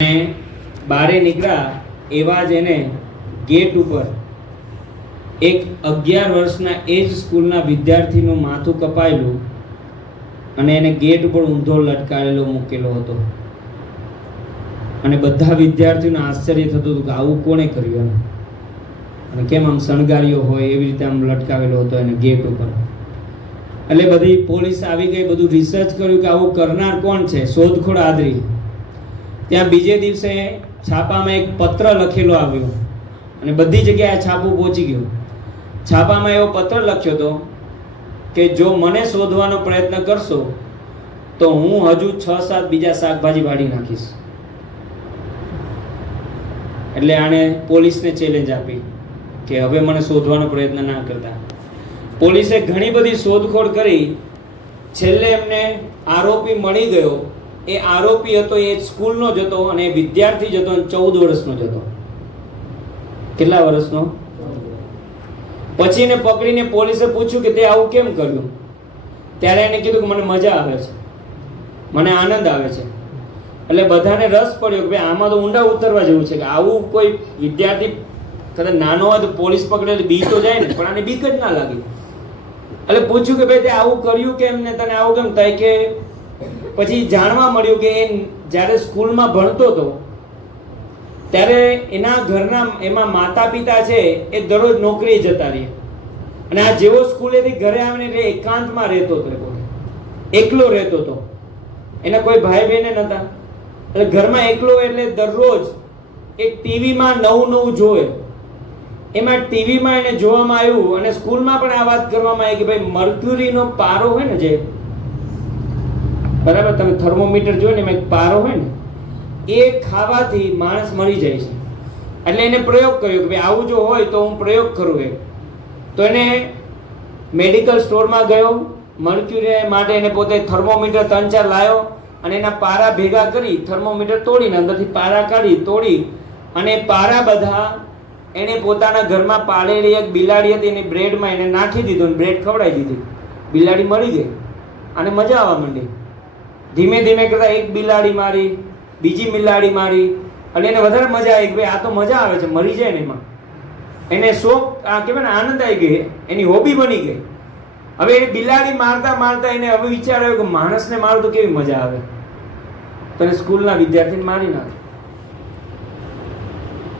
બારે નીકળ્યા એવા જ એને ગેટ ઉપર એક 11 વર્ષના એ જ સ્કૂલના વિદ્યાર્થીનું માથું કપાયેલું અને એને ગેટ ઉપર ઊંધો લટકાવેલો મૂકેલો હતો અને બધા વિદ્યાર્થીઓને આશ્ચર્ય થતું હતું કે આવું કોણે કર્યું અને કેમ આમ શણગાર્યો હોય એવી રીતે આમ લટકાવેલો હતો એને ગેટ ઉપર. એટલે બધી પોલીસ આવી ગઈ, બધું રિસર્ચ કર્યું કે આવું કરનાર કોણ છે, શોધખોળ આદરી. ત્યાં બીજે દિવસે છાપામાં એક પત્ર લખેલો આવ્યો અને બધી જગ્યાએ છાપું પહોંચી ગયું. છાપામાં એવો પત્ર લખ્યો હતો કે જો મને શોધવાનો પ્રયત્ન કરશો તો હું હજુ 6-7 બીજા શાકભાજી વાળી નાખીશ. એટલે આણે પોલીસને ચેલેન્જ આપી કે હવે મને શોધવાનો પ્રયત્ન ના કરતા. પોલીસે ઘણી બધી શોધખોળ કરી, છેલ્લે એમને આરોપી મળી ગયો. એ આરોપી હતો એ સ્કૂલનો જ હતો અને વિદ્યાર્થી જ હતો, 14 વર્ષનો જ હતો. કેટલા વર્ષનો? પછી એને પકડીને પોલીસે પૂછ્યું કે તે આવું કેમ કર્યું? ત્યારે એને કીધું કે મને મજા આવે છે, મને આનંદ આવે છે. એટલે બધાને રસ પડ્યો કે ભાઈ આમાં તો ઊંડા ઉતરવા જેવું છે કે આવું કોઈ વિદ્યાર્થી કદાચ નાનો હોય તો પોલીસ પકડે બી તો જાય ને, પણ આને બીક જ ના લાગી. એટલે પૂછ્યું કે ભાઈ તે આવું કર્યું કેમ ને તને આવું કેમ થાય? કે પછી જાણવા મળ્યું કે એ જ્યારે સ્કૂલમાં ભણતો હતો ત્યારે એના ઘરના એમાં માતા પિતા છે એ દરરોજ નોકરીએ જતા રહે અને આ જેવો સ્કૂલેથી ઘરે આવીને એકાંતમાં રહેતો હતો, એકલો રહેતો હતો. એના કોઈ ભાઈ બહેન નહોતા એટલે ઘરમાં એકલો, એટલે દરરોજ એક ટીવીમાં નવું જોવે. એમાં ટીવીમાં એને જોવામાં આવ્યું અને સ્કૂલમાં પણ આ વાત કરવામાં આવી કે ભાઈ મર્ક્યુરીનો પારો હોય ને, જે બરાબર તમે થર્મોમીટર જોયો ને એમાં એક પારો હોય ને, એ ખાવાથી માણસ મરી જાય છે. એટલે એને પ્રયોગ કર્યો કે ભાઈ આવું જો હોય તો હું પ્રયોગ કરું. તો એને મેડિકલ સ્ટોરમાં ગયો, મર્ક્યુરી માટે એને પોતે થર્મોમીટર 3-4 લાવ્યો અને એના પારા ભેગા કરી થર્મોમીટર તોડીને અંદરથી પારા કાઢી તોડી અને પારા બધા એને પોતાના ઘરમાં પાળેલી એક બિલાડી હતી એની બ્રેડમાં એને નાખી દીધું, બ્રેડ ખવડાવી દીધી. બિલાડી મરી ગઈ અને મજા આવવા માંડી. ધીમે ધીમે કરતા એક બિલાડી મારી, બીજી બિલાડી મારી અને એને વધારે મજા આવી કે ભાઈ આ તો મજા આવે છે, મરી જાય ને એમાં એને શોખ, આ કહેવાય ને આનંદ આવી ગઈ, એની હોબી બની ગઈ. હવે એ બિલાડી મારતા મારતા એને હવે વિચાર આવ્યો કે માણસને મારું તો કેવી મજા આવે, તો એને સ્કૂલના વિદ્યાર્થીને મારી નાખે.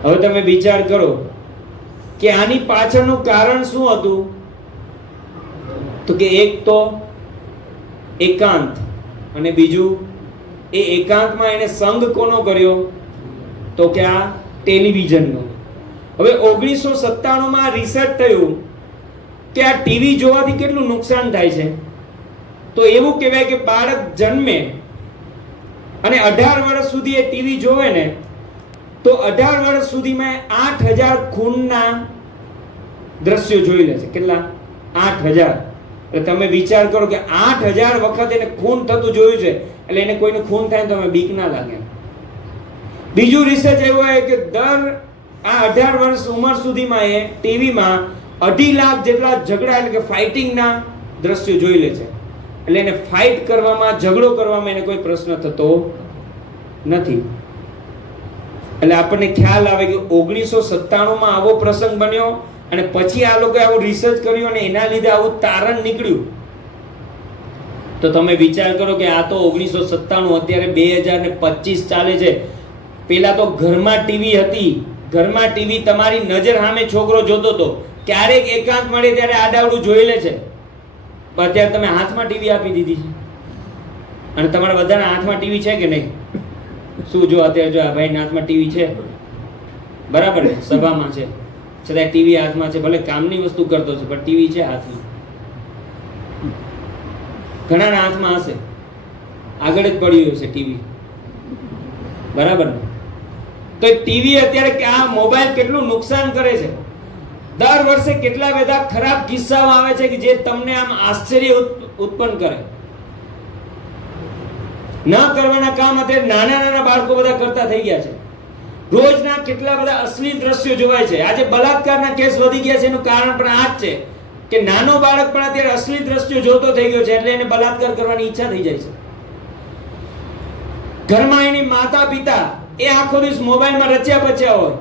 હવે તમે વિચાર કરો કે આની પાછળનું કારણ શું હતું? તો કે એક તો એકાંત અને બીજું એ એકાંતમાં એને સંગ કોનો કર્યો? તો કે આ ટેલિવિઝનનો. હવે 1997માં રિસર્ચ થયું કે આ ટીવી જોવાથી કેટલું નુકસાન થાય છે. તો એવું કહેવાય કે બાળક જન્મે અને 18 વર્ષ સુધી એ ટીવી જોવે ને તો 18 વર્ષ સુધીમાં 8000 ખૂનના દ્રશ્યો જોઈ લે છે. કેટલા? 8000. એટલે તમે વિચાર કરો કે 8000 વખત એને ખૂન થતું જોયું છે. એટલે એને કોઈનું ખૂન થાય તો તમે બીક ના લાગે. બીજું રિસર્ચ એવું છે કે દર આ 18 વર્ષ ઉંમર સુધીમાં એ ટીવીમાં 2.5 લાખ જેટલા ઝઘડા એટલે કે ફાઇટિંગના દ્રશ્યો જોઈ લે છે. એટલે એને ફાઇટ કરવામાં, ઝઘડો કરવામાં એને કોઈ પ્રશ્ન થતો નથી. એટલે આપણને ખ્યાલ આવે કે 1997માં આવો પ્રસંગ બન્યો અને પછી આ લોકોએ આવું રિસર્ચ કર્યું અને એના લીધે આવું તારણ નીકળ્યું. તો તમે વિચાર કરો કે આ તો 1997, અત્યારે 2025 ચાલે છે. પેલા તો ઘરમાં ટીવી હતી, ઘરમાં ટીવી તમારી નજર સામે છોકરો જોતો હતો, ક્યારેક એકાંત મળે ત્યારે આડાવડું જોઈ લે છે. પણ અત્યારે તમે હાથમાં ટીવી આપી દીધી છે અને તમારા બધાના હાથમાં ટીવી છે કે નહીં? શું જો અત્યારે જો આ ભાઈના હાથમાં ટીવી છે, બરાબર ને, સભામાં છે છતાં ટીવી હાથમાં છે, ભલે કામની વસ્તુ કરતો છે પણ ટીવી છે હાથમાં. ઘણાના હાથમાં હશે, આગળ જ પડ્યું હશે ટીવી, બરાબર ને? તો ટીવી અત્યારે કે આ મોબાઈલ કેટલું નુકસાન કરે છે. દર વર્ષે કેટલા બધા ખરાબ કિસ્સાઓ આવે છે કે જે તમને આમ આશ્ચર્ય ઉત્પન્ન કરે. ન કરવાના કામ અત્યારે નાના બાળકો બધા કરતા થઈ ગયા છે. રોજના કેટલા બધા અશ્લીલ દ્રશ્યો જોવાય છે. આજે બલાત્કારના કેસ વધી ગયા છે, એનું કારણ પણ આ જ છે કે નાનો બાળક પણ અત્યારે અશ્લીલ દ્રશ્યો જોતો થઈ ગયો છે એટલે એને બલાત્કાર કરવાની ઈચ્છા થઈ જાય છે. ઘરમાં એની માતા પિતા એ આખો દિવસ મોબાઈલમાં રચ્યા પચ્યા હોય.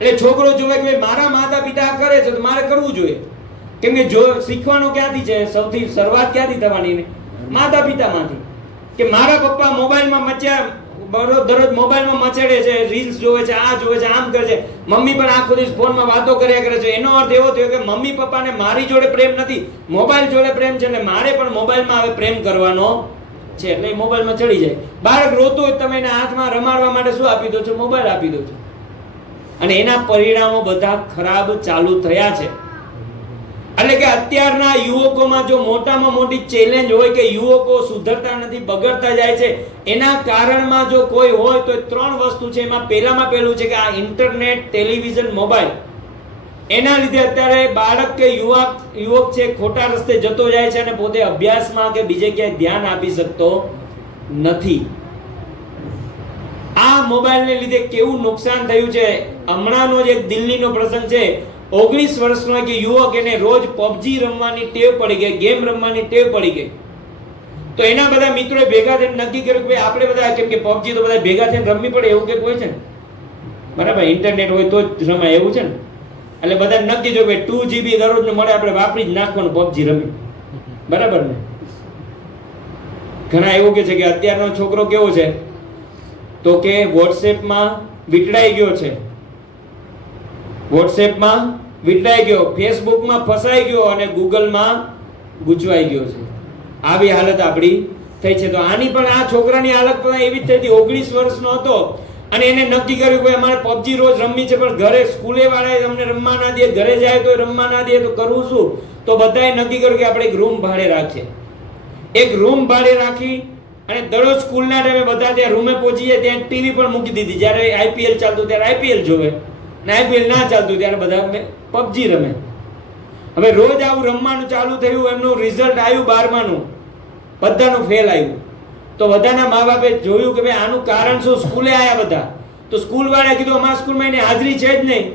એટલે છોકરો જોવે કે ભાઈ મારા માતા પિતા આ કરે છે તો મારે કરવું જોઈએ. કેમ કે જો શીખવાનું ક્યાંથી છે, સૌથી શરૂઆત ક્યાંથી થવાની ને? માતા પિતામાંથી. કે મારા પપ્પા મોબાઈલમાં મચ્યા દરરોજ મોબાઈલમાં મચેડે છે, રીલ્સ જોવે છે, આ જોવે છે, આમ કરે છે. મમ્મી પણ આખો દિવસ ફોનમાં વાતો કર્યા કરે છે. એનો અર્થ એવો થયો કે મમ્મી પપ્પાને મારી જોડે પ્રેમ નથી, મોબાઈલ જોડે પ્રેમ છે, ને મારે પણ મોબાઈલમાં હવે પ્રેમ કરવાનો છે. એટલે મોબાઈલમાં ચડી જાય. બાળક રોતું હોય તમે એના હાથમાં રમાડવા માટે શું આપી દો છો? મોબાઈલ આપી દો છો. અને એના પરિણામો બધા ખરાબ ચાલુ થયા છે. એટલે કે અત્યારના યુવકોમાં જો મોટામાં મોટી ચેલેન્જ હોય કે યુવકો સુધરતા નથી, બગડતા જાય છે, એના કારણમાં જો કોઈ હોય તો 3 વસ્તુ છે. એમાં પહેલામાં પહેલું છે કે આ ઇન્ટરનેટ, ટેલિવિઝન, મોબાઈલ. એના લીધે અત્યારે બાળક કે યુવક છે ખોટા રસ્તે જતો જાય છે અને પોતે અભ્યાસમાં કે બીજે ક્યાંય ધ્યાન આપી શકતો નથી. આ મોબાઈલને લીધે કેવું નુકસાન થયું છે. હમણાંનો જ એક દિલ્હીનો પ્રસંગ છે. 19 વર્ષનો એક યુવક, એને રોજ પબજી રમવાની ટેવ પડી ગઈ, ગેમ રમવાની ટેવ પડી ગઈ. તો એના બધા મિત્રોએ ભેગા થઈને નક્કી કર્યું કે ભાઈ આપણે બધા, કેમ કે પબજી તો બધા ભેગા થઈને રમવી પડે એવું કંઈક હોય છે ને, બરાબર? ઇન્ટરનેટ હોય તો જ રમાય એવું છે ને. એટલે બધા નક્કી જો ભાઈ 2 GB દરરોજનું મળે, આપણે વાપરી જ નાખવાનું પબજી રમી, બરાબર ને? ઘણા એવું કે છે કે અત્યારનો છોકરો કેવો છે તો કે વોટ્સએપમાં વિટડાઈ ગયો છે, વોટ્સએપમાં વિટડાઈ ગયો, ફેસબુકમાં ફસાઈ ગયો અને ગૂગલમાં ગૂંચવાઈ ગયો છે. આવી હાલત આપણી થઈ છે. તો આની પણ આ છોકરાની હાલત પણ એવી જ થઈ હતી. 19 વર્ષનો હતો અને એને નક્કી કર્યું કે અમારે પબજી રોજ રમવી છે, પણ ઘરે સ્કૂલે વાળાએ અમને રમવા ના દે, ઘરે જાય તો રમવા ના દે, તો કરવું શું? તો બધાએ નક્કી કર્યું કે આપણે એક રૂમ ભાડે રાખીએ. એક રૂમ ભાડે રાખી અને દરરોજ સ્કૂલના ટાઈમે બધા ત્યાં રૂમે પહોંચી જાય, ત્યાં ટીવી પણ મૂકી દીધી. જ્યારે આઈપીએલ ચાલતું ત્યારે આઈપીએલ જોવે, ને આઈપીએલ ના ચાલતું ત્યારે બધા પબજી રમે. હવે રોજ આવું રમવાનું ચાલુ થયું. એમનું રિઝલ્ટ આવ્યું 12માનું, બધાનું ફેલ આવ્યું. તો બધાના મા બાપે જોયું કે ભાઈ આનું કારણ શું? સ્કૂલે આવ્યા બધા, તો સ્કૂલ વાળાએ કીધું અમારા સ્કૂલમાં એની હાજરી છે જ નહીં,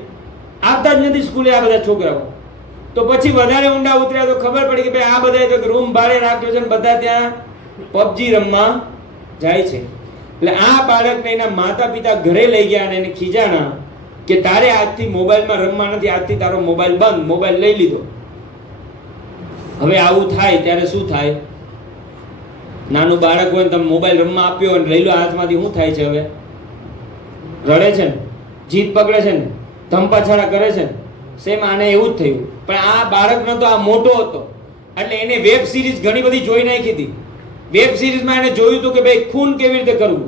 આવતા જ નથી સ્કૂલે આ બધા છોકરાઓ. તો પછી વધારે ઊંડા ઉતર્યા તો ખબર પડી કે ભાઈ આ બધાએ તો રૂમ ભાડે રાખ્યો છે ને બધા ત્યાં પબજી રમવા જાય છે. એટલે આ બાળકને એના માતા પિતા ઘરે લઈ ગયા અને એને ખીજાણા કે તારે આજથી મોબાઈલમાં રમવા નથી, આજથી તારો મોબાઈલ બંધ, મોબાઈલ લઈ લીધો. હવે આવું થાય ત્યારે શું થાય? નાનું બાળક હોય તમે મોબાઈલ રમવા આપ્યો અને લઈ લો હાથમાંથી, શું થાય છે? હવે રડે છે ને, જીદ પકડે છે ને, ધમપાછાડા કરે છે ને. સેમ આને એવું જ થયું. પણ આ બાળક નતો, આ મોટો હતો એટલે એને વેબ સિરીઝ ઘણી બધી જોઈ નાખી હતી. વેબ સિરીઝમાં એને જોયું હતું કે ભાઈ ખૂન કેવી રીતે કરવું,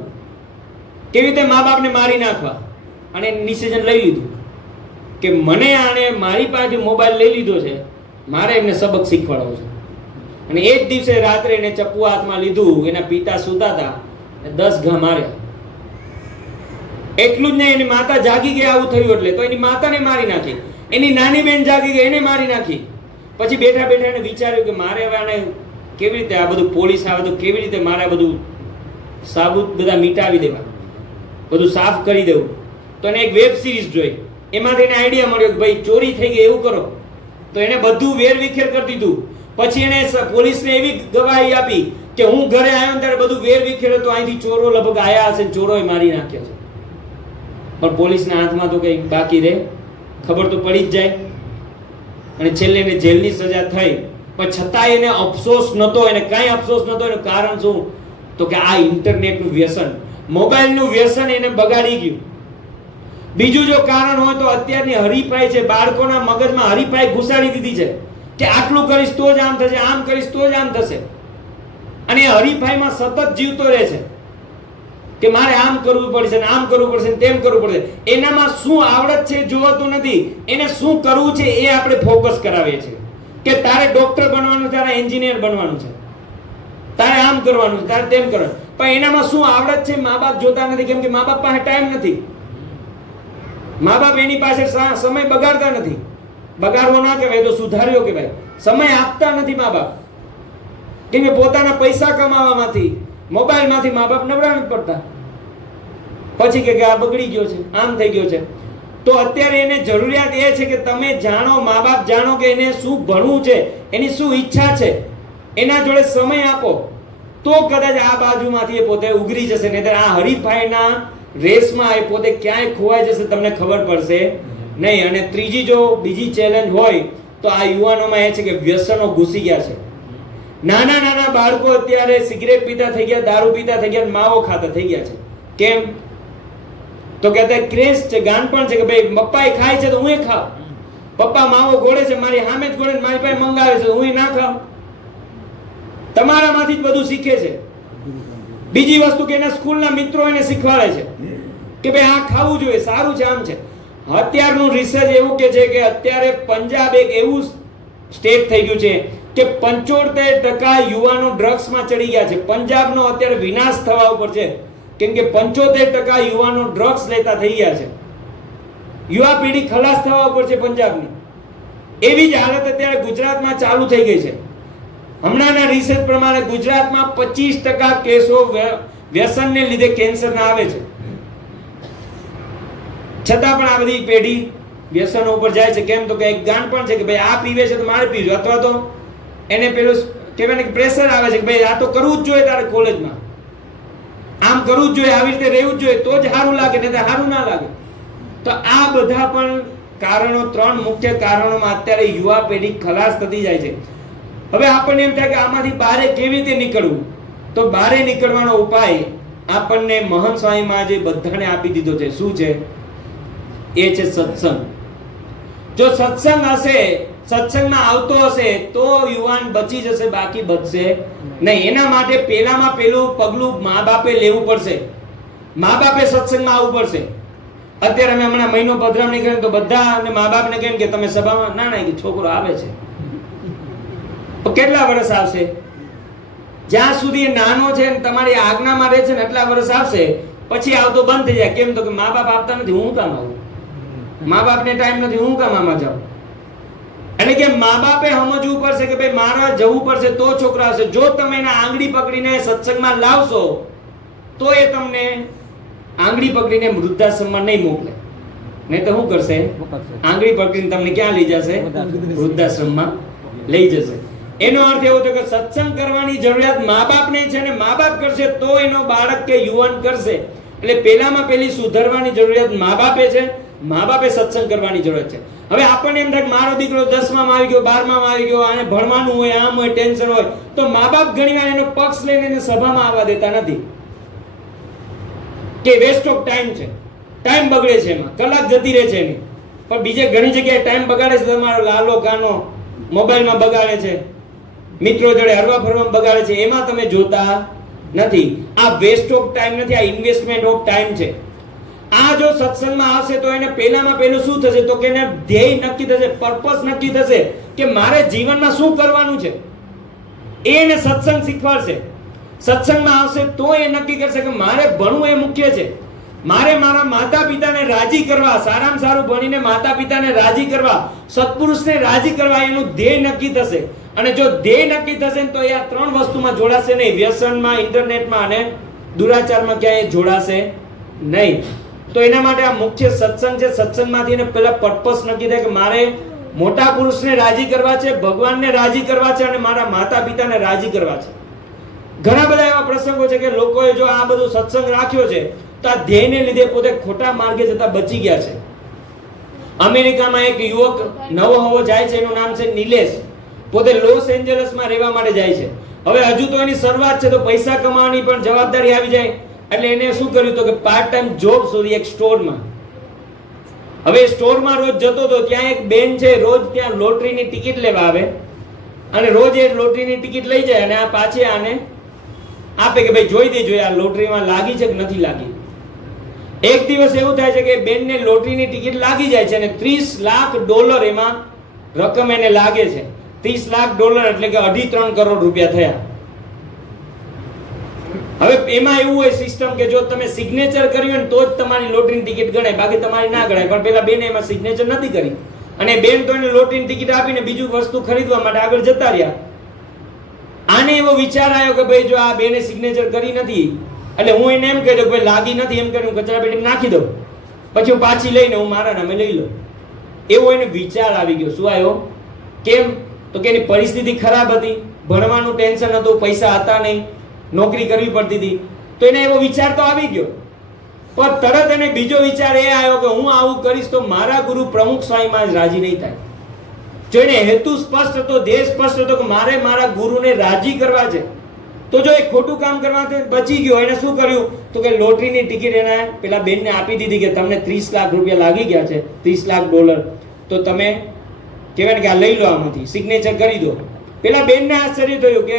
કેવી રીતે મા બાપને મારી નાખવા, અને ડિસિઝન લઈ લીધું કે મને આને મારી પાસેથી મોબાઈલ લઈ લીધો છે, મારે એમને સબક શીખવાડવો છે. અને એ જ દિવસે રાત્રે એને ચપ્પુ હાથમાં લીધું. એના પિતા સૂતા હતા, 10 ઘા માર્યા. એટલું જ નહીં, એની માતા જાગી ગઈ આવું થયું એટલે, તો એની માતાને મારી નાખી. એની નાની બેન જાગી ગઈ, એને મારી નાખી. પછી બેઠા બેઠા એને વિચાર્યું કે મારે હવે આને કેવી રીતે, આ બધું પોલીસ આવે તો કેવી રીતે મારે બધું સાબુત બધા મિટાવી દેવા, બધું સાફ કરી દેવું. તો એને એક વેબ સિરીઝ જોઈ. એમાંથી એને આઈડિયા મળ્યો કે ભાઈ ચોરી થઈ ગઈ એવું કરો. તો એને બધું વેરવિખેર કરી દીધું. પછી એને પોલીસને એવી ગવાહી આપી કે હું ઘરે આવ્યો ત્યારે બધું વેરવિખેર હતું, અહીંથી ચોરો લગભગ આયા હશે, ચોરોએ મારી નાખ્યો છે. પણ પોલીસના હાથમાં તો કંઈ બાકી રહે, ખબર તો પડી જ જાય. અને છેલ્લે એને જેલની સજા થઈ. પણ છતાં એને અફસોસ નહોતો, એને કાંઈ અફસોસ નહોતો. એનું કારણ શું? તો કે આ ઇન્ટરનેટનું વ્યસન, મોબાઈલનું વ્યસન એને બગાડી ગયું. બીજું જો કારણ હોય તો અત્યારની હરીફાઈ છે, બાળકોના મગજમાં હરીફાઈ ઘુસાડી દીધી છે કે આટલું કરીશ તો જ આમ થશે, આમ કરીશ તો જ આમ થશે. અને એ હરીફાઈમાં સતત જીવતો રહે છે કે મારે આમ કરવું પડશે ને આમ કરવું પડશે ને તેમ કરવું પડશે. એનામાં શું આવડત છે જોવાતું નથી, એને શું કરવું છે એ આપણે ફોકસ કરાવીએ છીએ કે તારે ડોક્ટર બનવાનું છે, તારે એન્જિનિયર બનવાનું છે, તારે આમ કરવાનું છે, તારે તેમ કરવાનું. પણ એનામાં શું આવડત છે મા બાપ જોતા નથી, કેમ કે મા બાપ પાસે ટાઈમ નથી. મા બાપ એની પાસે સમય બગાડતા નથી. બગાડવો ના કહેવાય તો સુધાર્યો કહેવાય. સમય આપતા નથી મા બાપ, કેમ કે પોતાના પૈસા કમાવામાંથી, મોબાઈલમાંથી મા બાપ નવરા નથી પડતા. પછી કે આ બગડી ગયો છે, આમ થઈ ગયો છે. તો અત્યારે એને જરૂરિયાત એ છે કે તમે જાણો, મા બાપ જાણો કે એને શું ભણવું છે, એની શું ઈચ્છા છે, એના જોડે સમય આપો તો કદાચ આ બાજુમાંથી એ પોતે ઉગરી જશે. નહીં આ હરીફાઈના રેસમાં એ પોતે ક્યાંય ખોવાઈ જશે તમને ખબર પડશે નહીં. અને ત્રીજી જો બીજી ચેલેન્જ હોય તો આ યુવાનોમાં એ છે કે વ્યસનો ઘૂસી ગયા છે. નાના નાના બાળકો અત્યારે સિગરેટ પીતા થઈ ગયા, દારૂ પીતા થઈ ગયા, માવો ખાતા થઈ ગયા છે. કેમ? તો કે અત્યારે ક્રેઝ છે, ગાનપણ છે કે ભાઈ પપ્પા એ ખાય છે તો હું એ ખાવ, પપ્પા માવો ગોળે છે મારી સામે જ ગોળે, મારી પાસે મંગાવે છે હું એ ના ખાવ. તમારામાંથી જ બધું શીખે છે. બીજી વસ્તુ કે એના સ્કૂલના મિત્રો એને શીખવાડે છે કે ભાઈ આ ખાવું જોઈએ, સારું છે, આમ છે. અત્યારનું રિસર્ચ એવું કે છે કે અત્યારે પંજાબ એક એવું સ્ટેટ થઈ ગયું છે કે 75% યુવાનો ડ્રગ્સમાં ચડી ગયા છે. પંજાબનો અત્યારે વિનાશ થવા ઉપર છે કેમ કે 75% યુવાનો ડ્રગ્સ લેતા થઈ ગયા છે. યુવા પેઢી ખલાસ થવા ઉપર છે પંજાબની. એવી જ હાલત અત્યારે ગુજરાતમાં ચાલુ થઈ ગઈ છે. હમણાંના રિસર્ચ પ્રમાણે ગુજરાતમાં 25% કેસો વ્યસનને લીધે કેન્સરના આવે છે. છતાં પણ આ બધી પેઢી વ્યસનો ઉપર જાય છે. કેમ? તો કે એક ગાન પણ છે કે ભાઈ આ પીવે છે તો મારે પીવું, અથવા તો એને પેલું કહેવાય ને પ્રેશર આવે છે કે ભાઈ આ તો કરવું જ જોઈએ તારે કોલેજમાં, આમ કરવું જ જોઈએ, આવી રીતે રહેવું જ જોઈએ તો જ સારું લાગે, નહીં તો સારું ના લાગે. તો આ બધા પણ કારણો, 3 મુખ્ય કારણોમાં અત્યારે યુવા પેઢી ખલાસ થતી જાય છે. હવે આપણને એમ થાય કે આમાંથી બહાર કેવી રીતે નીકળવું? તો બહાર નીકળવાનો ઉપાય આપણને મહંત સ્વામી મહારાજે બધાને આપી દીધો છે. શું છે? એ છે સત્સંગ. જો સત્સંગ હશે, સત્સંગમાં આવતો હશે તો યુવાન બચી જશે, બાકી બચશે નહીં. એના માટે પહેલામાં પહેલું પગલું મા બાપે લેવું પડશે. મા બાપે સત્સંગમાં આવવું પડશે. અત્યારે અમે હમણાં મહિનો પધરામણી કરી તો બધા અને મા બાપને કેમ કે તમે સભામાં ના કે છોકરો આવે છે તો કેટલા વર્ષ આવશે? જ્યાં સુધી નાનો છે ને તમારી આજ્ઞામાં રહે છે ને એટલા વર્ષ આવશે, પછી આવતો બંધ થઈ જાય. કેમ? તો કે મા બાપ આપતા નથી, હું કામ આવું? મા બાપને ટાઈમ નથી, હું કામ આમાં જાઉં? એટલે કે મા બાપે સમજવું પડશે કે ભાઈ મારે જવું પડશે તો છોકરા આવશે. જો તમે એને આંગળી પકડીને સત્સંગમાં લાવશો તો એ તમને આંગળી પકડીને વૃદ્ધાશ્રમમાં નહીં મોકલે, નહીં તો શું કરશે? આંગળી પકડીને તમને ક્યાં લઈ જશે? વૃદ્ધાશ્રમમાં લઈ જશે. એનો અર્થ એવો છે કે સત્સંગ કરવાની જરૂરિયાત મા બાપને છે ને મા બાપ કરશે તો એનો બાળક કે યુવાન કરશે. એટલે પહેલામાં પહેલી સુધારવાની જરૂરિયાત મા બાપે છે, મા બાપે સત્સંગ કરવાની જરૂર છે. હવે આપણને એમ થાય મારો દીકરો 10માં આવી ગયો, 12માં આવી ગયો, આને ભણવાનું હોય, આમ હોય, ટેન્શન હોય, તો મા બાપ ઘણીવાર એનો પક્ષ લઈને એને સભામાં આવવા દેતા નથી કે વેસ્ટ ઓફ ટાઈમ છે, ટાઈમ બગડે છે, એમાં કલાક જતી રહે છે એની. પણ બીજે ઘણી જગ્યાએ ટાઈમ બગાડે છે, તમારો લાલો કાનો મોબાઈલમાં બગાડે છે, મિત્રો જોડે હરવા ફરવામાં બગાડે છે, એમાં તમે જોતા નથી. આ વેસ્ટ ઓફ ટાઈમ નથી, આ ઇન્વેસ્ટમેન્ટ ઓફ ટાઈમ છે. આ જો સત્સંગમાં આવશે તો એને પહેલામાં પહેલું શું થશે? તો કે એને ધ્યેય નક્કી થશે, પર્પસ નક્કી થશે કે મારે જીવનમાં શું કરવાનું છે. એને સત્સંગ શીખવાડશે. સત્સંગમાં આવશે તો એ નક્કી કરશે કે મારે ભણવું એ મુખ્ય છે, મારે મારા માતા પિતાને રાજી કરવા, સારામાં સારું ભણીને માતા પિતાને રાજી કરવા, સત્પુરુષને રાજી કરવા, એનું ધ્યેય નક્કી થશે. અને જો ધ્યેય નક્કી થશે તો એ આ 3 વસ્તુમાં જોડાશે નહીં, વ્યસનમાં, ઇન્ટરનેટમાં અને દુરાચારમાં ક્યાંય જોડાશે નહીં. તો એના માટે આ મુખ્ય સત્સંગ છે. સત્સંગમાંથી એને પહેલા પર્પસ નક્કી થાય કે મારે મોટા પુરુષને રાજી કરવા છે, ભગવાનને રાજી કરવા છે અને મારા માતા પિતાને રાજી કરવા છે. ઘણા બધા એવા પ્રસંગો છે કે લોકોએ જો આ બધું સત્સંગ રાખ્યો છે તો આ ધ્યેયને લીધે પોતે ખોટા માર્ગે જતા બચી ગયા છે. અમેરિકામાં એક યુવક નવો હવો જાય છે, એનું નામ છે નિલેશ. પોતે લોસ એન્જલસમાં રહેવા માટે જાય છે. હવે હજુ તો એની શરૂઆત છે, તો પૈસા કમાવાની પણ જવાબદારી આવી જાય એટલે એને શું કર્યું તો કે પાર્ટ ટાઈમ જોબ શોધી એક સ્ટોરમાં. હવે સ્ટોરમાં રોજ જતો હતો, ત્યાં એક બેન છે રોજ ત્યાં લોટરીની ટિકિટ લેવા આવે અને રોજ એ લોટરીની ટિકિટ લઈ જાય અને આ પાછી આને આપે કે ભાઈ જોઈ દેજો આ લોટરીમાં લાગી છે કે નથી લાગી. એક દિવસ એવું થાય છે કે બેનને લોટરીની ટિકિટ લાગી જાય છે અને $30 લાખ એમાં રકમ એને લાગે છે. $30 લાખ એટલે કે 2.5-3 કરોડ રૂપિયા થયા. હવે એમાં એવું હોય સિસ્ટમ કે જો તમે સિગ્નેચર કર્યું હોય તો જ તમારી લોટરીની ટિકિટ ગણાય, બાકી તમારી ના ગણાય. પણ પેલા બેને એમાં સિગ્નેચર નથી કરી અને બેન તો એને લોટરીની ટિકિટ આપીને બીજું વસ્તુ ખરીદવા માટે આગળ જતા રહ્યા. આને એવો વિચાર આવ્યો કે ભાઈ જો આ બેને સિગ્નેચર કરી નથી એટલે હું એને એમ કહી દઉં ભાઈ લાગી નથી એમ કરીને કચરા પેટીમાં નાખી દઉં, પછી હું પાછી લઈને હું મારા નામે લઈ લઉં. એવો એને વિચાર આવી ગયો. શું આવ્યો? કેમ? તો કે એની પરિસ્થિતિ ખરાબ હતી, ભણવાનું ટેન્શન હતું, પૈસા હતા નહીં, નોકરી કરવી પડતી હતી, તો એને એવો વિચાર તો આવી ગયો. પણ તરત એને બીજો વિચાર એ આવ્યો કે હું આવું કરીશ તો મારા ગુરુ પ્રમુખ સ્વામીમાં જ રાજી નહીં થાય. જો એને હેતુ સ્પષ્ટ હતો, ધ્યેય સ્પષ્ટ હતો કે મારે મારા ગુરુને રાજી કરવા છે, તો જો એ ખોટું કામ કરવાથી બચી ગયો. એને શું કર્યું તો કે લોટરીની ટિકિટ એને પેલા બેનને આપી દીધી કે તમને 30 લાખ રૂપિયા લાગી ગયા છે, $30 લાખ, તો તમે કહેવાય ને કે આ લઈ લો, આમાંથી સિગ્નેચર કરી દો. પેલા બેનને આશ્ચર્ય થયું કે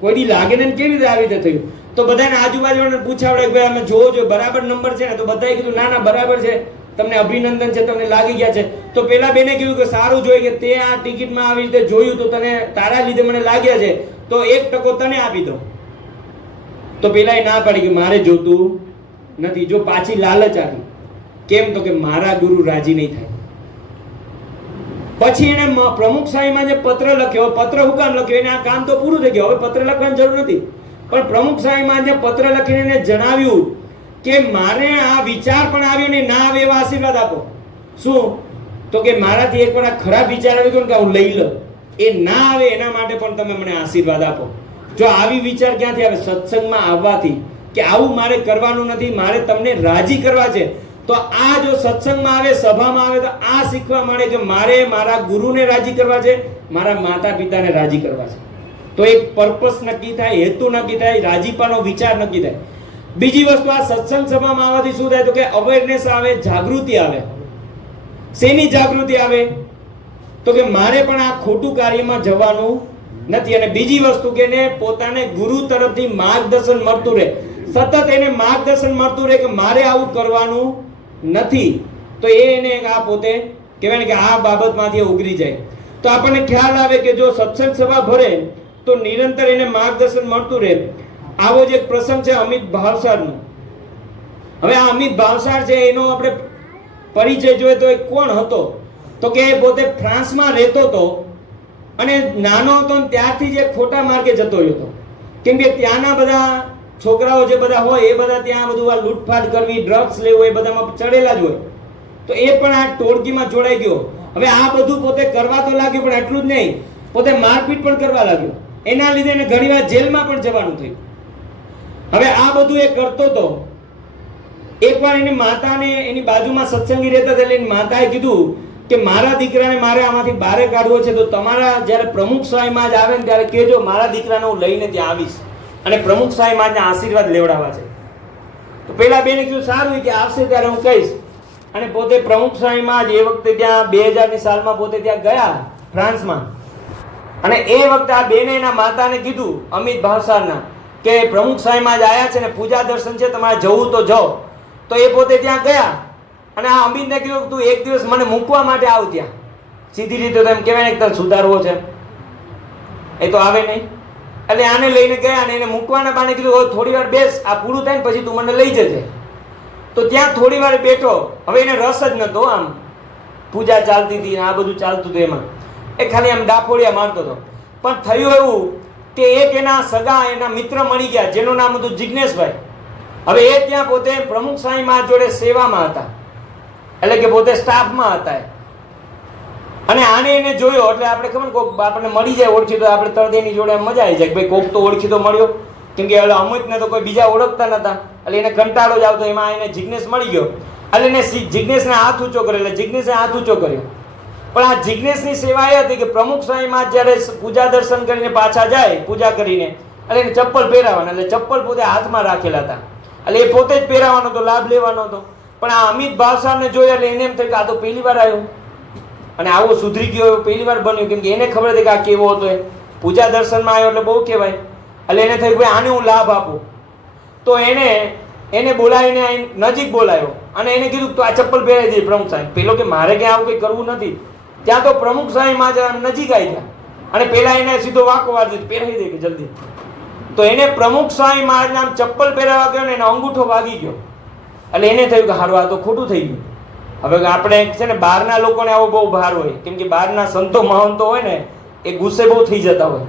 કોઈ દી લાગે ને કેવી રીતે આવી રીતે થયું. તો બધાને આજુબાજુને પૂછાવડે કે ભાઈ અમે જોવો બરાબર નંબર છે ને, તો બધાએ કીધું ના ના બરાબર છે, તમને અભિનંદન છે, તમને લાગી ગયા છે. તો પેલા બેને કીધું કે સારું જોઈએ કે તે આ ટિકિટમાં આવી રીતે જોયું તો તને તારા લીધે મને લાગ્યા છે, તો 1% તને આપી દો. તો પેલાએ ના પાડી કે મારે જોતું નથી. જો પાછી લાલચ આવી. કેમ તો કે મારા ગુરુ રાજી નહીં થાય. પછી એને પ્રમુખ સ્વામીમાં જે પત્ર લખ્યો, પત્ર હું કામ લખ્યો, એને આ કામ તો પૂરું થઈ ગયું, હવે પત્ર લખવાની જરૂર નથી. પણ પ્રમુખ સ્વામીમાં જે પત્ર લખીને એને જણાવ્યું કે મારે આ વિચાર પણ આવ્યો ને ના આવે એવા આશીર્વાદ આપો. શું તો કે મારાથી એકવાર આ ખરાબ વિચાર આવ્યો કે હું લઈ લઉં, એ ના આવે એના માટે પણ તમે મને આશીર્વાદ આપો. જો આવી વિચાર ક્યાંથી આવે? સત્સંગમાં આવવાથી, કે આવું મારે કરવાનું નથી, મારે તમને રાજી કરવા છે. તો આ જો સત્સંગમાં આવે, સભામાં આવે, તો આ શીખવા મળે કે મારે મારા ગુરુને રાજી કરવા છે, મારા માતા પિતાને રાજી કરવા છે. તો એક પર્પસ નક્કી થાય, હેતુ નક્કી થાય, રાજીપાનો વિચાર નક્કી થાય. બીજી વસ્તુ, આ સત્સંગ સભામાં આવવાથી શું થાય તો કે અવેરનેસ આવે, જાગૃતિ આવે. શેની જાગૃતિ આવે તો કે મારે પણ આ ખોટું કાર્યમાં જવાનું નથી. અને બીજી વસ્તુ કે એને પોતાને ગુરુ તરફથી માર્ગદર્શન મળતું રહે, સતત એને માર્ગદર્શન મળતું રહે કે મારે આવું કરવાનું નથી. તો એને આ પોતે કહેવાય ને કે આ બાબતમાંથી ઉગરી જાય. તો આપણને ખ્યાલ આવે કે જો સત્સંગ સભા ભરે તો નિરંતર એને માર્ગદર્શન મળતું રહે. આવો જ એક પ્રસંગ છે અમિત ભાવસારનો. હવે આ અમિત ભાવસાર છે, એનો આપણે પરિચય જોઈએ તો એ કોણ હતો તો કે એ પોતે ફ્રાન્સમાં રહેતો હતો અને નાનો હતો ત્યારથી જ ખોટા માર્ગે જતો હતો. કેમ કે ત્યાંના બધા છોકરાઓ જે બધા હોય એ બધા ત્યાં બધું આ લૂંટફાટ કરવી, ડ્રગ્સ લેવું, એ બધામાં ચડેલા જ હોય. તો એ પણ આ ટોળકીમાં જોડાઈ ગયો. હવે આ બધું પોતે કરવા તો લાગ્યો, પણ એટલું જ નહીં, પોતે મારપીટ પણ કરવા લાગ્યો. એના લીધે એને ઘણીવાર જેલમાં પણ જવાનું થયું. હવે આ બધું એ કરતો હતો. એકવાર એની માતાને, એની બાજુમાં સત્સંગી રહેતા હતા, એટલે માતાએ કીધું કે મારા દીકરાને મારે આમાંથી બહાર કાઢવો છે, તો તમારા જ્યારે પ્રમુખ સ્વામીમાં જ આવે ને ત્યારે કહેજો, મારા દીકરાને હું લઈને ત્યાં આવીશ અને પ્રમુખ સ્વામીમાં આશીર્વાદ લેવડાવવા છે. તો પેલા બેને કીધું સારું કે આવશે ત્યારે હું કહીશ. અને પોતે પ્રમુખ સ્વામીમાં જ એ વખતે ત્યાં 2000ની સાલમાં પોતે ત્યાં ગયા ફ્રાન્સમાં. અને એ વખતે આ બેને એના માતાને કીધું, અમિત ભાવસારના, કે પ્રમુખ સ્વામીમાં જ આવ્યા છે ને પૂજા દર્શન છે, તમારે જવું તો જાઓ. તો એ પોતે ત્યાં ગયા અને આ અમિતને કીધું તું એક દિવસ મને મૂકવા માટે આવ ત્યાં. સીધી રીતે તો એમ કહેવાય ને કે સુધારવો છે, એ તો આવે નહીં. એટલે આને લઈને ગયા અને એને મૂકવાના બાને કીધું થોડી વાર બેસ, આ પૂરું થાય ને પછી તું મને લઈ જજે. તો ત્યાં થોડી વાર બેઠો. હવે એને રસ જ નતો, આમ પૂજા ચાલતી હતી આ બધું ચાલતું હતું, એમાં એ ખાલી આમ ડાફોડિયા મારતો હતો. પણ થયું એવું કે એક એના સગા, એના મિત્ર મળી ગયા જેનું નામ હતું જિજ્ઞેશભાઈ. હવે એ ત્યાં પોતે પ્રમુખ સ્વામીમાં જોડે સેવામાં હતા, એટલે કે પોતે સ્ટાફમાં હતા. અને આને એને જોયો એટલે આપણે ખબર કોક આપણને મળી જાય ઓળખીતો, આપણે તરત એની જોડે મજા આવી જાય કે ભાઈ કોક તો ઓળખીતો મળ્યો. કેમ કે એટલે અમિતને તો કોઈ બીજા ઓળખતા નતા, એટલે એને કંટાળો જ આવતો. એમાં એને જિજ્ઞેશ મળી ગયો એટલે એને જિજ્ઞેશને હાથ ઊંચો કર્યો, એટલે જિજ્ઞેશે હાથ ઊંચો કર્યો. પણ આ જિજ્ઞેશની સેવા એ હતી કે પ્રમુખ સ્વામીમાં જ્યારે પૂજા દર્શન કરીને પાછા જાય પૂજા કરીને, એટલે એને ચપ્પલ પહેરાવાના, એટલે ચપ્પલ પોતે હાથમાં રાખેલા હતા, એટલે એ પોતે જ પહેરાવાનો હતો, લાભ લેવાનો હતો. પણ આ અમિત ભાવસારને જોયા એટલે એને એમ થયું કે આ તો પહેલી વાર આવ્યો અને આવો સુધરી ગયો, એવું પહેલી વાર બન્યું. કેમ કે એને ખબર હતી કે આ કેવો હતો, એ પૂજા દર્શનમાં આવ્યો એટલે બહુ કહેવાય. એટલે એને થયું ભાઈ આને હું લાભ આપું. તો એને બોલાવીને નજીક બોલાવ્યો અને એને કીધું તો આ ચપ્પલ પહેરાવી દે પ્રમુખ સાહેબ. પેલો કે મારે ક્યાં આવું કંઈ કરવું નથી. ત્યાં તો પ્રમુખ સાહેબમાં નજીક આવી ગયા અને પેલા એને સીધો વાંકો વાર દીધો, પહેરાવી દે કે જલ્દી. તો એને પ્રમુખ સ્વામી મહારાજને આમ ચપ્પલ પહેરાવા ગયો ને એનો અંગૂઠો વાગી ગયો. એટલે એને થયું કે હારું આ તો ખોટું થઈ ગયું. હવે આપણે છે ને બહારના લોકોને આવો બહુ ભાર હોય, કેમ કે બહારના સંતો મહંતો હોય ને એ ગુસ્સે બહુ થઈ જતા હોય,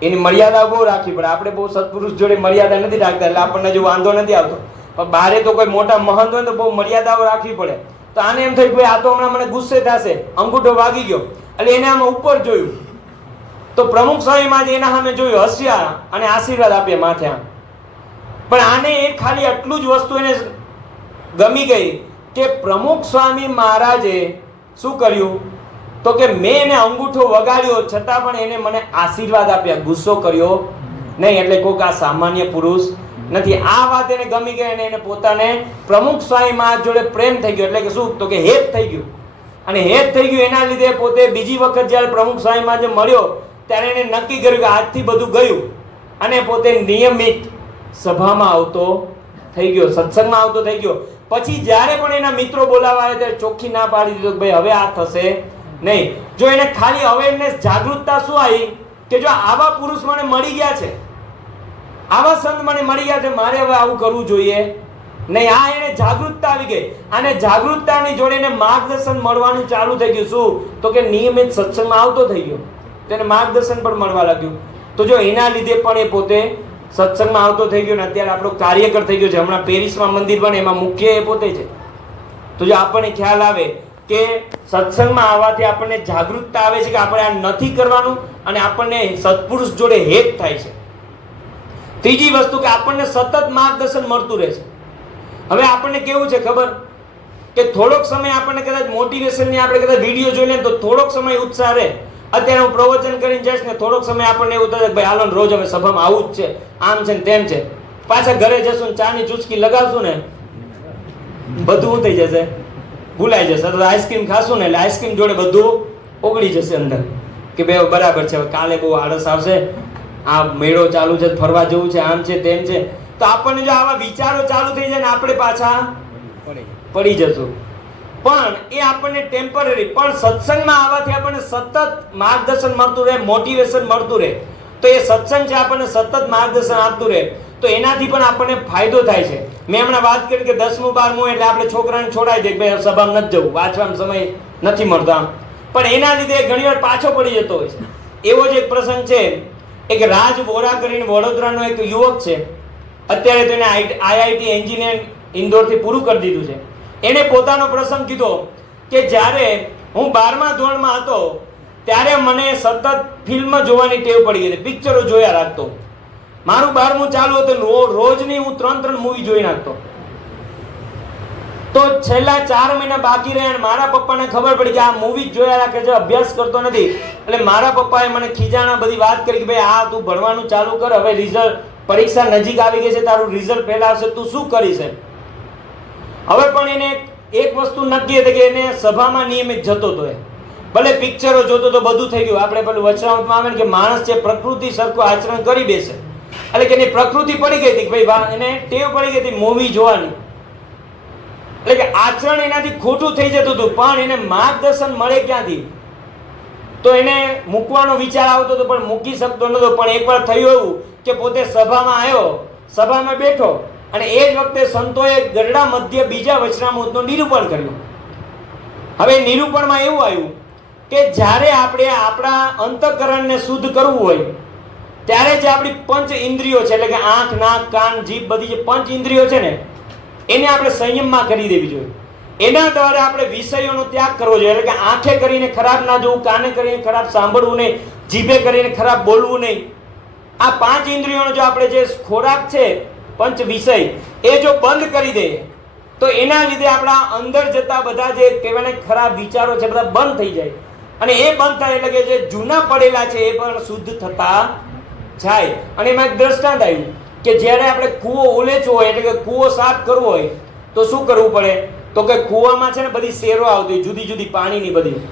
એની મર્યાદા બહુ રાખવી પડે. આપણે બહુ સત્પુરુષ જોડે મર્યાદા નથી રાખતા એટલે આપણને જો વાંધો નથી આવતો. પણ બહારે તો કોઈ મોટા મહંત હોય તો બહુ મર્યાદાઓ રાખવી પડે. તો આને એમ થયું ભાઈ આ તો હમણાં મને ગુસ્સે થશે, અંગૂઠો વાગી ગયો. એટલે એને આમ ઉપર જોયું તો પ્રમુખ સ્વામીમાં જ એના સામે જોયું, હસ્યા અને આશીર્વાદ આપ્યા માથે આમ. પણ આને એ ખાલી આટલું જ વસ્તુ એને ગમી ગઈ કે પ્રમુખ સ્વામી મહારાજે શું કર્યું તો કે મેં એને અંગૂઠો વગાડ્યો છતાં પણ એને મને આશીર્વાદ આપ્યા, ગુસ્સો કર્યો નહીં. એટલે કોઈક આ સામાન્ય પુરુષ નથી. આ વાત એને ગમી ગઈ અને એને પોતાને પ્રમુખ સ્વામી મહારાજ જોડે પ્રેમ થઈ ગયો. એટલે કે શું તો કે હેત થઈ ગયું. અને હેત થઈ ગયું એના લીધે પોતે બીજી વખત જ્યારે પ્રમુખ સ્વામી મહારાજે મળ્યો ત્યારે એને નક્કી કર્યું કે આજથી બધું ગયું અને પોતે નિયમિત સભામાં આવતો થઈ ગયો, સત્સંગમાં આવતો થઈ ગયો. પછી જ્યારે પણ એના મિત્રો બોલાવા આવે ત્યારે ચોખ્ખી ના પાડી દીધો કે ભાઈ હવે આ થશે નહીં. જો એને ખાલી અવેરનેસ, જાગૃતતા શું આવી કે જો આવા પુરુષ મને મળી ગયા છે, આવા સંત મને મળી ગયા છે, મારે હવે આવું કરવું જોઈએ નહીં. આ એને જાગૃતતા આવી ગઈ અને જાગૃતતાની જોડે એને માર્ગદર્શન મળવાનું ચાલુ થઈ ગયું. શું તો કે નિયમિત સત્સંગમાં આવતો થઈ ગયો, તેને માર્ગદર્શન પણ મળવા લાગ્યું. તો જો એના લીધે પણ એ પોતે સત્સંગમાં આવતો થઈ ગયો ને અત્યારે આપણો કાર્યકર થઈ ગયો છે. હમણાં પેરિસમાં મંદિર બને એમાં મુખ્ય એ પોતે છે. તો જો આપણને ખ્યાલ આવે કે સત્સંગમાં આવવાથી આપણને જાગૃતતા આવે છે કે આપણે આ નથી કરવાનું અને આપણને સત્પુરુષ જોડે હેત થાય છે. ત્રીજી વસ્તુ કે આપણને સતત માર્ગદર્શન મળતું રહે છે. હવે આપણને કેવું છે ખબર કે થોડોક સમય આપણને કદાચ મોટિવેશનની આપણે કદાચ વિડીયો જોઈ લે તો થોડોક સમય ઉત્સાહ રહે. અત્યારે હું પ્રવચન કરીને જઈશ ને થોડોક સમય આપણને એવું થાય કે ભાઈ હાલો રોજ હવે સભામાં આવું જ છે, આમ છે ને તેમ છે. પાછા ઘરે જશું ને ચાની ચૂચકી લગાવશું ને બધું થઈ જશે, ભૂલાઈ જશે. તો આઈસ્ક્રીમ ખાશું ને એટલે આઈસ્ક્રીમ જોડે બધું ઓગળી જશે અંદર કે ભાઈ બરાબર છે, કાલે બહુ આળસ આવશે, આ મેળો ચાલુ છે, ફરવા જવું છે, આમ છે તેમ છે. તો આપણને જો આવા વિચારો ચાલુ થઈ જાય ને આપણે પાછા પડી જશું. પણ એ આપણને ટેમ્પરરી, પણ સત્સંગમાં આવવાથી આપણને સતત માર્ગદર્શન મળતું રહે, મોટિવેશન મળતું રહે. તો એ સત્સંગ છે આપણને સતત માર્ગદર્શન આપતું રહે તો એનાથી પણ આપણને ફાયદો થાય છે. મેં હમણાં વાત કરી કે 10મું 12મું એટલે આપણે છોકરાને છોડાવી દે ભાઈ સભામાં નથી જવું, વાંચવાનો સમય નથી મળતો આમ. પણ એના લીધે ઘણીવાર પાછો પડી જતો હોય છે. એવો જ એક પ્રસંગ છે. એક રાજ વોરા કરીને વડોદરાનો એક યુવક છે. અત્યારે તો એને આઈઆઈટી એન્જિનિયર ઇન્દોરથી પૂરું કરી દીધું છે. એને પોતાનો પ્રસંગ કીધો કે જ્યારે હું 12મા ધોરણમાં હતો ત્યારે મને સતત ફિલ્મ જોવાની ટેવ પડી ગઈ હતી, પિક્ચરો જોયા રાખતો. મારું 12મું ચાલુ હતું, રોજની હું 3 મૂવી જોઈ નાખતો. તો છેલ્લા 4 મહિના બાકી રહ્યા અને મારા પપ્પાને ખબર પડી કે આ મૂવી જોયા રાખે છે, અભ્યાસ કરતો નથી. એટલે મારા પપ્પાએ મને ખીજાણા બધી વાત કરી કે ભાઈ આ તું ભણવાનું ચાલુ કર, હવે રિઝલ્ટ પરીક્ષા નજીક આવી ગઈ છે, તારું રિઝલ્ટ પહેલા આવશે, તું શું કરીશ? હવે પણ એને એક વસ્તુ નક્કી હતી કે એને સભામાં નિયમિત જતો હતો. ભલે પિક્ચરો જોતો તો બધું થઈ ગયું. આપણે પેલું વચનામૃતમાં આવે ને કે માણસ છે પ્રકૃતિ સરખું આચરણ કરી બેસે, એટલે કે એની પ્રકૃતિ પડી ગઈ હતી કે ભાઈ એને ટેવ પડી ગઈ હતી મૂવી જોવાની, એટલે કે આચરણ એનાથી ખોટું થઈ જતું હતું. પણ એને માર્ગદર્શન મળે ક્યાંથી? તો એને મૂકવાનો વિચાર આવતો હતો પણ મૂકી શકતો નતો. પણ એકવાર થયું એવું કે પોતે સભામાં આવ્યો, સભામાં બેઠો અને એ જ વખતે સંતોએ ગરડા મધ્ય બીજા વચનામૃતનું નિરૂપણ કર્યું. હવે નિરૂપણમાં એવું આવ્યું કે જ્યારે આપણે આપણા અંતઃકરણને શુદ્ધ કરવું હોય ત્યારે જે આપણી પંચ ઇન્દ્રિયો છે, એટલે કે આંખ, નાક, કાન, જીભ, બધી જે પંચ ઇન્દ્રિયો છે ને એને આપણે સંયમમાં કરી દેવી જોઈએ. એના દ્વારા આપણે વિષયોનો ત્યાગ કરવો જોઈએ. એટલે કે આંખે કરીને ખરાબ ના જોવું, કાને કરીને ખરાબ સાંભળવું નહીં, જીભે કરીને ખરાબ બોલવું નહીં. આ 5 ઇન્દ્રિયોનો જો આપણે જે ખોરાક છે પંચ વિષય એ જો બંધ કરી દે તો એના લીધે આપણા અંદર જતા બધા જે કહેવાય ખરાબ વિચારો છે બધા બંધ થઈ જાય. અને એ બંધ થાય એટલે કે જે જૂના પડેલા છે એ પણ શુદ્ધ થતા જાય. અને એમાં એક દ્રષ્ટાંત આવ્યું કે જ્યારે આપણે કૂવો ઉલેચવો હોય એટલે કે કૂવો સાફ કરવો હોય તો શું કરવું પડે? તો કે કૂવામાં છે ને બધી શેરો આવતી હોય, જુદી જુદી પાણીની બધી.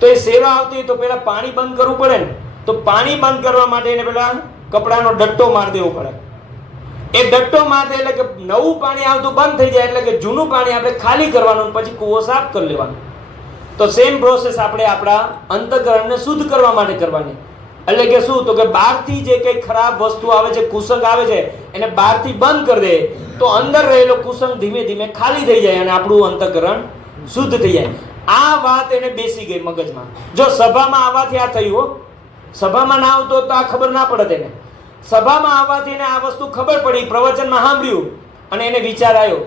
તો એ શેરો આવતી હોય તો પહેલા પાણી બંધ કરવું પડે ને. તો પાણી બંધ કરવા માટે એને પહેલા કપડાનો ડટ્ટો મારી દેવો પડે. એ ડટ્ટો મારે એટલે કે નવું પાણી આવતું બંધ થઈ જાય એટલે કે જૂનું પાણી આપણે ખાલી કરવાનું, પછી કૂવો સાફ કરી લેવાનો. તો સેમ પ્રોસેસ આપણે આપણા અંતઃકરણને શુદ્ધ કરવા માટે કરવાની. એટલે કે શું? તો કે બહારથી જે કંઈ ખરાબ વસ્તુ આવે છે, કુસંગ આવે છે, એને બહારથી બંધ કરી દે તો અંદર રહેલો કુસંગ ધીમે ધીમે ખાલી થઈ જાય અને આપણું અંતઃકરણ શુદ્ધ થઈ જાય. આ વાત એને બેસી ગઈ મગજમાં. જો સભામાં આવવાથી આ થયું, સભામાં ના આવતો તો આ ખબર ના પડે એને. સભામાં આવવાથી એને આ વસ્તુ ખબર પડી, પ્રવચનમાં સાંભળ્યું અને એને વિચાર આવ્યો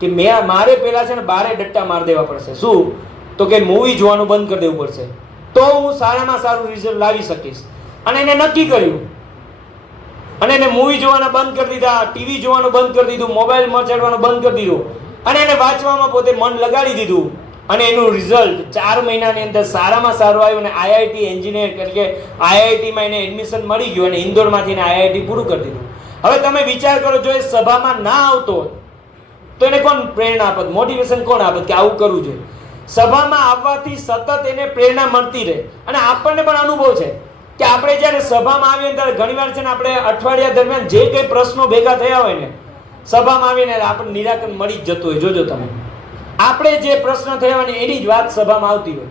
કે મારે પેલા છે ને બારે ડટ્ટા મારી દેવા પડશે. શું? તો કે મૂવી જોવાનું બંધ કરી દેવું પડશે તો હું સારામાં સારું રિઝલ્ટ લાવી શકીશ. અને એને નક્કી કર્યું અને એને મૂવી જોવાના બંધ કરી દીધા, ટીવી જોવાનું બંધ કરી દીધું, મોબાઈલ મચાડવાનું બંધ કરી દીધું. અને એને વાંચવામાં પોતે મન લગાડી દીધું અને એનું રિઝલ્ટ 4 મહિનાની અંદર સારામાં સારું આવ્યું અને આઈઆઈટી એન્જિનિયર તરીકે આઈઆઈટીમાં એને એડમિશન મળી ગયું અને ઇન્દોરમાંથી એને આઈઆઈટી પૂરું કરી દીધું. હવે તમે વિચાર કરો, જો એ સભામાં ના આવતો તો એને કોણ પ્રેરણા આપત, મોટિવેશન કોણ આપત કે આવું કરવું જોઈએ? સભામાં આવવાથી સતત એને પ્રેરણા મળતી રહે. અને આપણને પણ અનુભવ છે કે આપણે જ્યારે સભામાં આવીએ ત્યારે ઘણીવાર છે ને આપણે અઠવાડિયા દરમિયાન જે કંઈ પ્રશ્નો ભેગા થયા હોય ને સભામાં આવીને આપણને નિરાકરણ મળી જ જતું હોય. જોજો તમે, આપણે જે પ્રશ્ન થયા હોય એની જ વાત સભામાં આવતી હોય.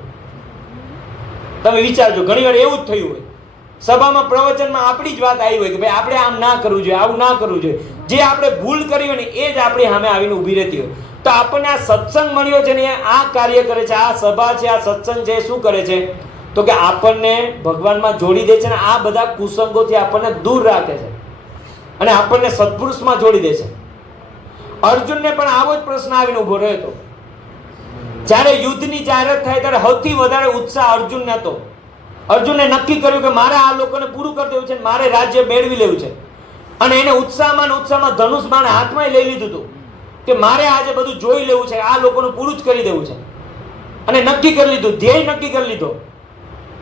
તમે વિચારજો, ઘણીવાર એવું જ થયું હોય, સભામાં પ્રવચનમાં આપણી જ વાત આવી હોય કે ભાઈ આપણે આમ ના કરવું જોઈએ, આવું ના કરવું જોઈએ. જે આપણે ભૂલ કરી હોય ને એ જ આપણી સામે આવીને ઊભી રહેતી હોય. તો આપણને આ સત્સંગ મળ્યો છે ને આ કાર્ય કરે છે, આ સભા છે, આ સત્સંગ છે, શું કરે છે તો કે આપણને ભગવાનમાં જોડી દે છે ને આ બધા કુસંગોથી આપણને દૂર રાખે છે અને આપણને સત્પુરુષમાં જોડી દે છે. અર્જુનને પણ આવો જ પ્રશ્ન આવીને ઊભો રહ્યો હતો. જ્યારે યુદ્ધની જાહેરાત થાય ત્યારે સૌથી વધારે ઉત્સાહ અર્જુનને હતો. અર્જુને નક્કી કર્યું કે મારે આ લોકોને પૂરું કરી દેવું છે, મારે રાજ્ય મેળવી લેવું છે. અને એને ઉત્સાહમાં ધનુષ બાણ હાથમાં લઈ લીધું હતું કે મારે આજે બધું જોઈ લેવું છે, આ લોકોનું પૂરું જ કરી દેવું છે. અને નક્કી કરી લીધું, ધ્યેય નક્કી કરી લીધો.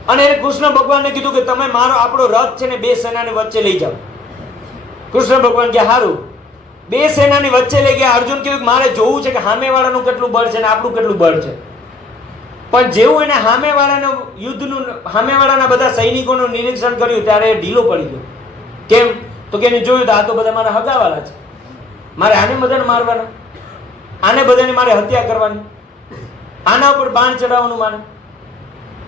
અને એને કૃષ્ણ ભગવાનને કીધું કે તમે આપણો રથ છે ને 2 સેનાની વચ્ચે લઈ જાઓ. કૃષ્ણ ભગવાન કે સારું. 2 સેનાની વચ્ચે લઈ ગયા. અર્જુન કીધું મારે જોવું છે કે સામેવાળાનું કેટલું બળ છે ને આપણું કેટલું બળ છે. પણ જેવું એને સામેવાળાનું યુદ્ધનું સામેવાળાના બધા સૈનિકોનું નિરીક્ષણ કર્યું ત્યારે એ ઢીલો પડી ગયો. કેમ તો કે એને જોયું તો આ તો બધા મારા હગાવાળા છે, મારે આને બધાને મારવાના, આને બધાને મારે હત્યા કરવાની, આના ઉપર બાણ ચડાવવાનું મારે.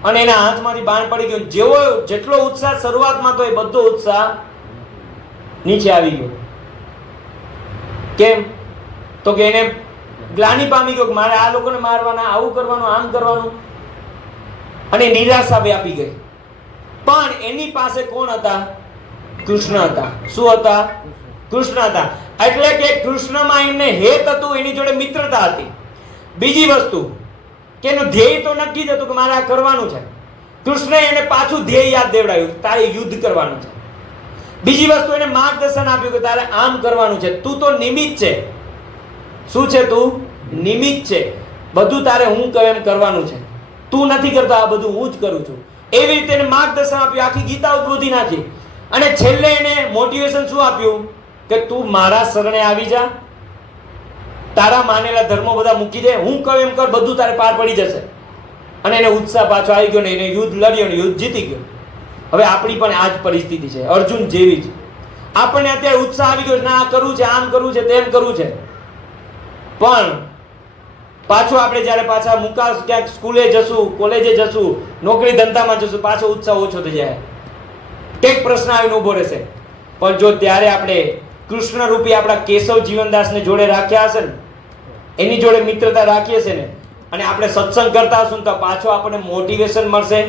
અને એના હાથમાંથી બાણ પડી ગયું. જેવો જેટલો ઉત્સાહ શરૂઆતમાં તો એ બધો ઉત્સાહ નીચે આવી ગયો. કેમ તો કે એને ગ્લાનિ પામી ગયો કે મારે આ લોકોને મારવાના, આવું કરવાનું, આમ કરવાનું. અને નિરાશા વ્યાપી ગઈ. પણ એની પાસે કોણ હતા? કૃષ્ણ હતા. શું હતા? કૃષ્ણ હતા. એટલે કે કૃષ્ણમાં એમને હેત હતું, એની જોડે મિત્રતા હતી. બીજી વસ્તુ કે એનું ધ્યેય તો નક્કી જ હતું કે મારે આ કરવાનું છે. કૃષ્ણએ એને પાછું ધ્યેય યાદ દેવડાવ્યું, તારે યુદ્ધ કરવાનું છે. બીજી વસ્તુ એને માર્ગદર્શન આપ્યું કે તારે આમ કરવાનું છે, તું તો નિમિત્ત છે. શું છે? તું નિમિત્ત છે. બધું તારે હું કહું એમ કરવાનું છે, તું નથી કરતો, આ બધું હું જ કરું છું. એવી રીતે એને માર્ગદર્શન આપ્યું, આખી ગીતા ઉદ્બોધી નાખી. અને છેલ્લે એને મોટિવેશન શું આપ્યું કે તું મારા શરણે આવી જા, તારા માનેલા ધર્મો બધા મૂકી દે, હું કહું એમ કર, બધું તારે પાર પડી જશે. અને એને ઉત્સાહ પાછો આવી ગયો ને એને યુદ્ધ લડ્યો ને યુદ્ધ જીતી ગયો. હવે આપણી પણ આ જ પરિસ્થિતિ છે, અર્જુન જેવી જ. આપણને અત્યારે ઉત્સાહ આવી ગયો, ના આ કરવું છે, આમ કરવું છે, તેમ કરવું છે. પણ પાછું આપણે જ્યારે પાછા ક્યાંક સ્કૂલે જશું, કોલેજે જશું, નોકરી ધંધામાં જશું, પાછો ઉત્સાહ ઓછો થઈ જાય. કંઈક પ્રશ્ન આવીને ઉભો રહેશે. પણ જો ત્યારે આપણે કૃષ્ણ રૂપી આપણા કેશવ જીવનદાસને જોડે રાખ્યા હશે ને, એની જોડે મિત્રતા રાખીએ છે ને, અને આપણે સત્સંગ કરતા હશું ને તો પાછો આપણને મોટિવેશન મળશે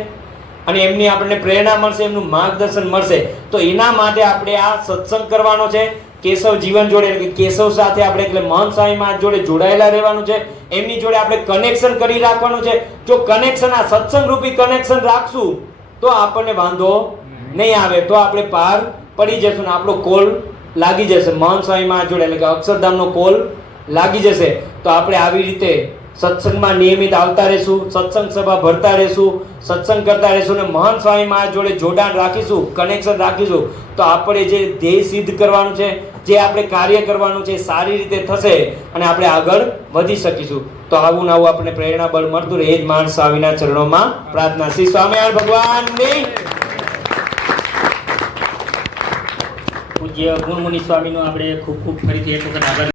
અને એમની આપણને પ્રેરણા મળશે, એમનું માર્ગદર્શન મળશે. તો એના માટે આપણે આ સત્સંગ કરવાનો છે. કેશવ જીવન જોડે એટલે કેશવ સાથે આપણે એટલે મહંત સ્વામી મહારાજ જોડે જોડાયેલા રહેવાનું છે. એમની જોડે આપણે કનેક્શન કરી રાખવાનું છે. જો કનેક્શન, આ સત્સંગ રૂપી કનેક્શન રાખશું તો આપણને વાંધો નહીં આવે, તો આપણે પાર પડી જશું ને આપણો કોલ લાગી જશે મહંત સ્વામી મહારાજ જોડે, એટલે કે અક્ષરધામનો કોલ લાગી જશે. તો આપણે આવી રીતે સત્સંગમાં નિયમિત આવતા રહેશું, સત્સંગ સભા ભરતા રહેશું, સત્સંગ કરતા રહેશું ને મહંત સ્વામી મહારાજ જોડે જોડાણ રાખીશું, કનેક્શન રાખીશું. તો આપણે જે ધ્યેય સિદ્ધ કરવાનું છે, જે આપણે કાર્ય કરવાનું છે, સારી રીતે થશે અને આપણે આગળ વધી શકીશું. તો આવું ને આવું આપણને પ્રેરણા બળ મળતું રહે, એ જ મહંત સ્વામીના ચરણોમાં પ્રાર્થના. શ્રી સ્વામિનારાયણ ભગવાનની પૂજ્ય ગુણમુનિ સ્વામીનો આપણે ખૂબ ખૂબ ફરીથી એક વખત આભાર.